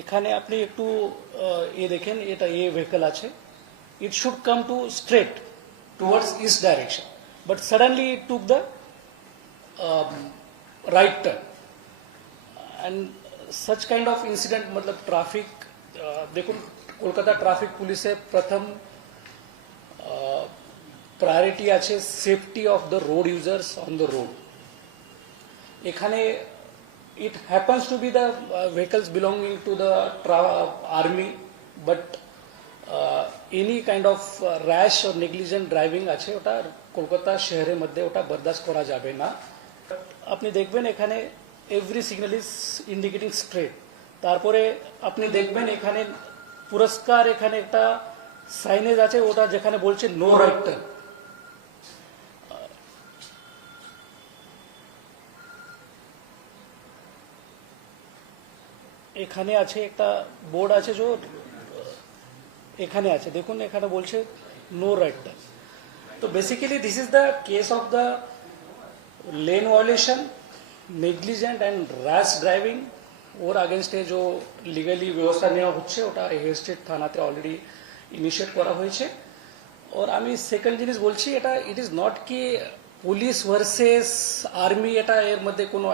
এখানে আপনি একটু এ দেখেন, এটা এ ভেহিকল আছে, it should come to straight towards east direction, but suddenly it took the right turn, and such kind of incident मतलब ट्रैफिक देखो কলকাতা ট্রাফিক পুলিশের প্রথম প্রায়োরিটি আছে safety of the road users on the road. এখানে it happens to be the vehicles belonging to the army, but any kind of rash or negligent driving আছে ওটা কলকাতা শহরের মধ্যে ওটা বরদাস্ত করা যাবে না। আপনি দেখবেন এখানে every signal is indicating straight. তারপরে আপনি দেখবেন এখানে পুরস্কার এখানে একটা সাইনেজ আছে ওটা যেখানে বলছে নো রাইট টার্ন। এখানে আছে একটা বোর্ড আছে যে এখানে আছে দেখুন, এখানে বলছে নো রাইট টার্ন। তো basically this is the case of the lane violation, negligent and rash driving ওর আগেনস্টে যে লিগালি ব্যবস্থা নেওয়া হচ্ছে ওটা হেড স্টেট থানাতে অলরেডি ইনিশিয়েট করা হয়েছে। और আমি সেকেন্ড জিনিস বলছি, এটা ইট ইজ নট কি পুলিশ ভার্সেস আর্মি, এটা এর মধ্যে কোনো